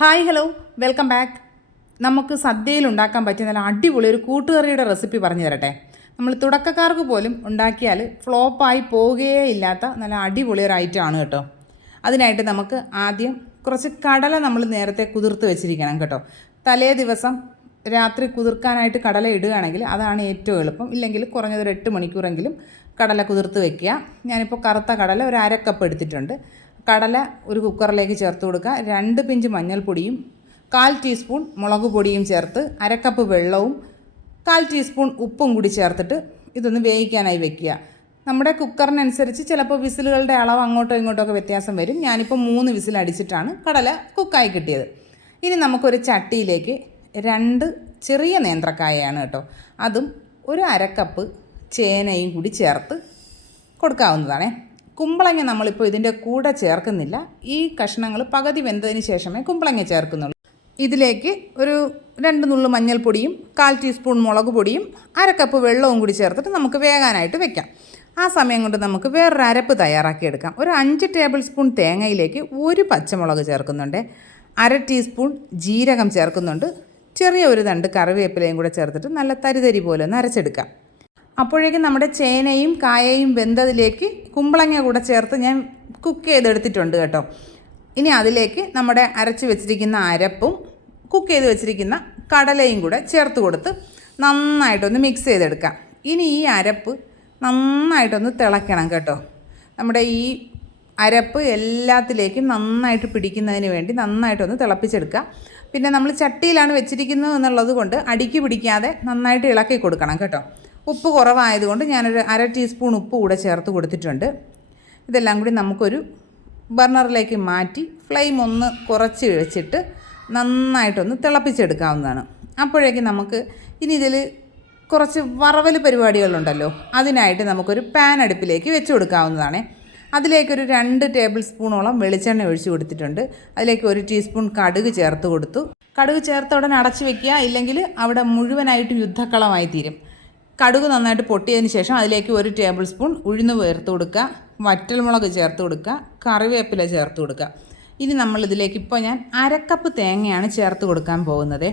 Hi hello. Welcome back. നമുക്ക് സദ്യയിൽ ഉണ്ടാക്കാൻ പറ്റിയ നല്ല അടിപൊളി ഒരു കൂട്ടുകറിയുടെ റെസിപ്പി പറഞ്ഞു തരട്ടെ. നമ്മൾ തുടക്കക്കാർക്ക് പോലും ഉണ്ടാക്കിയാൽ ഫ്ലോപ്പായി പോവുകയേ ഇല്ലാത്ത നല്ല അടിപൊളി ഒരു ഐറ്റം ആണ് കേട്ടോ. അതിനായിട്ട് നമുക്ക് ആദ്യം കുറച്ച് കടല നമ്മൾ നേരത്തെ കുതിർത്ത് വെച്ചിരിക്കണം കേട്ടോ. തലേ ദിവസം രാത്രി കുതിർക്കാനായിട്ട് കടല ഇടുകയാണെങ്കിൽ അതാണ് ഏറ്റവും എളുപ്പം. ഇല്ലെങ്കിൽ കുറഞ്ഞത് ഒരു എട്ട് മണിക്കൂറെങ്കിലും കടല കുതിർത്ത് വെക്കുക. ഞാനിപ്പോൾ കറുത്ത കടല ഒരു അരക്കപ്പ് എടുത്തിട്ടുണ്ട്. കടല ഒരു കുക്കറിലേക്ക് ചേർത്ത് കൊടുക്കുക. രണ്ട് പിഞ്ച് മഞ്ഞൾപ്പൊടിയും കാൽ ടീസ്പൂൺ മുളക് പൊടിയും ചേർത്ത് അരക്കപ്പ് വെള്ളവും കാൽ ടീസ്പൂൺ ഉപ്പും കൂടി ചേർത്തിട്ട് ഇതൊന്ന് വേവിക്കാനായി വെക്കുക. നമ്മുടെ കുക്കറിനനുസരിച്ച് ചിലപ്പോൾ വിസിലുകളുടെ അളവ് അങ്ങോട്ടോ ഇങ്ങോട്ടോ ഒക്കെ വ്യത്യാസം വരും. ഞാനിപ്പോൾ മൂന്ന് വിസിൽ അടിച്ചിട്ടാണ് കടല കുക്കായി കിട്ടിയത്. ഇനി നമുക്കൊരു ചട്ടിയിലേക്ക് രണ്ട് ചെറിയ നേന്ത്രക്കായയാണ് കേട്ടോ. അതും ഒരു അരക്കപ്പ് ചേനയും കൂടി ചേർത്ത് കൊടുക്കാവുന്നതാണേ. കുമ്പളങ്ങ നമ്മളിപ്പോൾ ഇതിന്റെ കൂടെ ചേർക്കുന്നില്ല. ഈ കഷ്ണങ്ങൾ പകുതി വെന്തതിന് ശേഷമേ കുമ്പളങ്ങ ചേർക്കുന്നുള്ളൂ. ഇതിലേക്ക് ഒരു രണ്ട് നുള്ളു മഞ്ഞൾപ്പൊടിയും കാൽ ടീസ്പൂൺ മുളക് പൊടിയും അരക്കപ്പ് വെള്ളവും കൂടി ചേർത്തിട്ട് നമുക്ക് വേകാനായിട്ട് വെക്കാം. ആ സമയം കൊണ്ട് നമുക്ക് വേറൊരു അരപ്പ് തയ്യാറാക്കിയെടുക്കാം ഒരു അഞ്ച് ടേബിൾ സ്പൂൺ തേങ്ങയിലേക്ക് ഒരു പച്ചമുളക് ചേർക്കുന്നുണ്ട്. അര ടീസ്പൂൺ ജീരകം ചേർക്കുന്നുണ്ട്. ചെറിയ ഒരു തണ്ട് കറിവേപ്പിലയും കൂടെ ചേർത്തിട്ട് നല്ല തരിതരി പോലെ ഒന്ന് അരച്ചെടുക്കാം. അപ്പോഴേക്കും നമ്മുടെ ചേനയും കായയും വെന്തതിലേക്ക് കുമ്പളങ്ങ കൂടെ ചേർത്ത് ഞാൻ കുക്ക് ചെയ്തെടുത്തിട്ടുണ്ട് കേട്ടോ. ഇനി അതിലേക്ക് നമ്മുടെ അരച്ച് വെച്ചിരിക്കുന്ന അരപ്പും കുക്ക് ചെയ്ത് വെച്ചിരിക്കുന്ന കടലയും കൂടെ ചേർത്ത് കൊടുത്ത് നന്നായിട്ടൊന്ന് മിക്സ് ചെയ്തെടുക്കാം. ഇനി ഈ അരപ്പ് നന്നായിട്ടൊന്ന് തിളയ്ക്കണം കേട്ടോ. നമ്മുടെ ഈ അരപ്പ് എല്ലാത്തിലേക്കും നന്നായിട്ട് പിടിക്കുന്നതിന് വേണ്ടി നന്നായിട്ടൊന്ന് തിളപ്പിച്ചെടുക്കുക പിന്നെ നമ്മൾ ചട്ടിയിലാണ് വെച്ചിരിക്കുന്നത് എന്നുള്ളത് കൊണ്ട് അടിക്ക് പിടിക്കാതെ നന്നായിട്ട് ഇളക്കി കൊടുക്കണം കേട്ടോ. ഉപ്പ് കുറവായതുകൊണ്ട് ഞാനൊരു അര ടീസ്പൂൺ ഉപ്പ് കൂടെ ചേർത്ത് കൊടുത്തിട്ടുണ്ട്. ഇതെല്ലാം കൂടി നമുക്കൊരു ബർണറിലേക്ക് മാറ്റി ഫ്ലെയിം ഒന്ന് കുറച്ച് വെച്ചിട്ട് നന്നായിട്ടൊന്ന് തിളപ്പിച്ചെടുക്കാവുന്നതാണ്. അപ്പോഴേക്കും നമുക്ക് ഇനി ഇതിൽ കുറച്ച് വറവൽ പരിപാടികളുണ്ടല്ലോ അതിനായിട്ട് നമുക്കൊരു പാൻ അടുപ്പിലേക്ക് വെച്ച് കൊടുക്കാവുന്നതാണ്. അതിലേക്കൊരു രണ്ട് ടേബിൾ സ്പൂണോളം വെളിച്ചെണ്ണ ഒഴിച്ച് കൊടുത്തിട്ടുണ്ട്. അതിലേക്ക് ഒരു ടീസ്പൂൺ കടുക് ചേർത്ത് കൊടുത്തു. കടുക് ചേർത്ത് ഉടനെ അടച്ചു വെക്കുക ഇല്ലെങ്കിൽ അവിടെ മുഴുവനായിട്ട് യുദ്ധക്കളമായി തീരും. കടുക് നന്നായിട്ട് പൊട്ടിയതിന് ശേഷം അതിലേക്ക് ഒരു ടേബിൾ സ്പൂൺ ഉഴുന്ന് ചേർത്ത് കൊടുക്കുക. വറ്റൽമുളക് ചേർത്ത് കൊടുക്കുക. കറിവേപ്പില ചേർത്ത് കൊടുക്കുക. ഇനി നമ്മൾ ഇതിലേക്ക് ഇപ്പോൾ ഞാൻ അരക്കപ്പ് തേങ്ങയാണ് ചേർത്ത് കൊടുക്കാൻ പോകുന്നത്.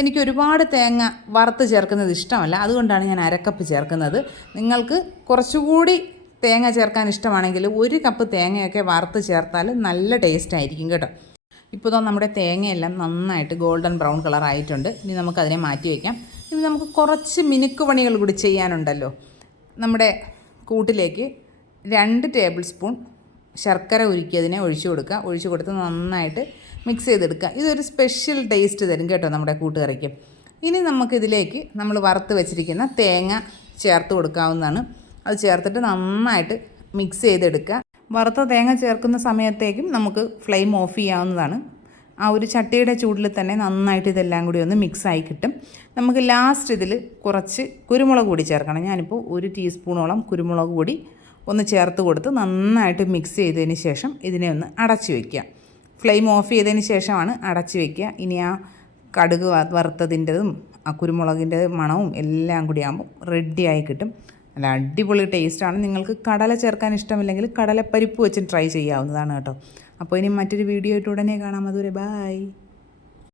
എനിക്ക് ഒരുപാട് തേങ്ങ വറുത്ത് ചേർക്കുന്നത് ഇഷ്ടമല്ല. അതുകൊണ്ടാണ് ഞാൻ അരക്കപ്പ് ചേർക്കുന്നത്. നിങ്ങൾക്ക് കുറച്ചുകൂടി തേങ്ങ ചേർക്കാൻ ഇഷ്ടമാണെങ്കിൽ ഒരു കപ്പ് തേങ്ങയൊക്കെ വറുത്ത് ചേർത്താൽ നല്ല ടേസ്റ്റ് ആയിരിക്കും കേട്ടോ. ഇപ്പോൾ നമ്മുടെ തേങ്ങയെല്ലാം നന്നായിട്ട് ഗോൾഡൻ ബ്രൗൺ കളർ ആയിട്ടുണ്ട്. ഇനി നമുക്കതിനെ മാറ്റി വയ്ക്കാം. ഇനി നമുക്ക് കുറച്ച് മിനുക്ക് പണികൾ കൂടി ചെയ്യാനുണ്ടല്ലോ. നമ്മുടെ കൂട്ടിലേക്ക് രണ്ട് ടേബിൾ സ്പൂൺ ശർക്കര ഉരുക്കിയതിനെ ഒഴിച്ചു കൊടുക്കുക. ഒഴിച്ചു കൊടുത്ത് നന്നായിട്ട് മിക്സ് ചെയ്തെടുക്കുക. ഇതൊരു സ്പെഷ്യൽ ടേസ്റ്റ് തരും കേട്ടോ നമ്മുടെ കൂട്ടുകറിക്ക്. ഇനി നമുക്കിതിലേക്ക് നമ്മൾ വറുത്ത് വെച്ചിരിക്കുന്ന തേങ്ങ ചേർത്ത് കൊടുക്കാവുന്നതാണ്. അത് ചേർത്തിട്ട് നന്നായിട്ട് മിക്സ് ചെയ്തെടുക്കുക. വറുത്ത തേങ്ങ ചേർക്കുന്ന സമയത്തേക്കും നമുക്ക് ഫ്ലെയിം ഓഫ് ചെയ്യാവുന്നതാണ്. ആ ഒരു ചട്ടിയുടെ ചൂടിൽ തന്നെ നന്നായിട്ട് ഇതെല്ലാം കൂടി ഒന്ന് മിക്സ് ആയി കിട്ടും. നമുക്ക് ലാസ്റ്റ് ഇതിൽ കുറച്ച് കുരുമുളക് കൂടി ചേർക്കണം. ഞാനിപ്പോൾ ഒരു ടീസ്പൂണോളം കുരുമുളക് കൂടി ഒന്ന് ചേർത്ത് കൊടുത്ത് നന്നായിട്ട് മിക്സ് ചെയ്തതിന് ശേഷം ഇതിനെ ഒന്ന് അടച്ചു വയ്ക്കുക ഫ്ലെയിം ഓഫ് ചെയ്തതിന് ശേഷമാണ് അടച്ചു വയ്ക്കുക ഇനി ആ കടുക് വറുത്തതിന്റെതും ആ കുരുമുളകിന്റെ മണവും എല്ലാം കൂടി ആകുമ്പോൾ റെഡിയായി കിട്ടും. നല്ല അടിപൊളി ടേസ്റ്റാണ്. നിങ്ങൾക്ക് കടല ചേർക്കാൻ ഇഷ്ടമില്ലെങ്കിൽ കടലപ്പരിപ്പ് വെച്ച് ട്രൈ ചെയ്യാവുന്നതാണ് കേട്ടോ. അപ്പോൾ ഇനി മറ്റൊരു വീഡിയോ ആയിട്ട് ഉടനെ കാണാം. അതുവരെ ബായ്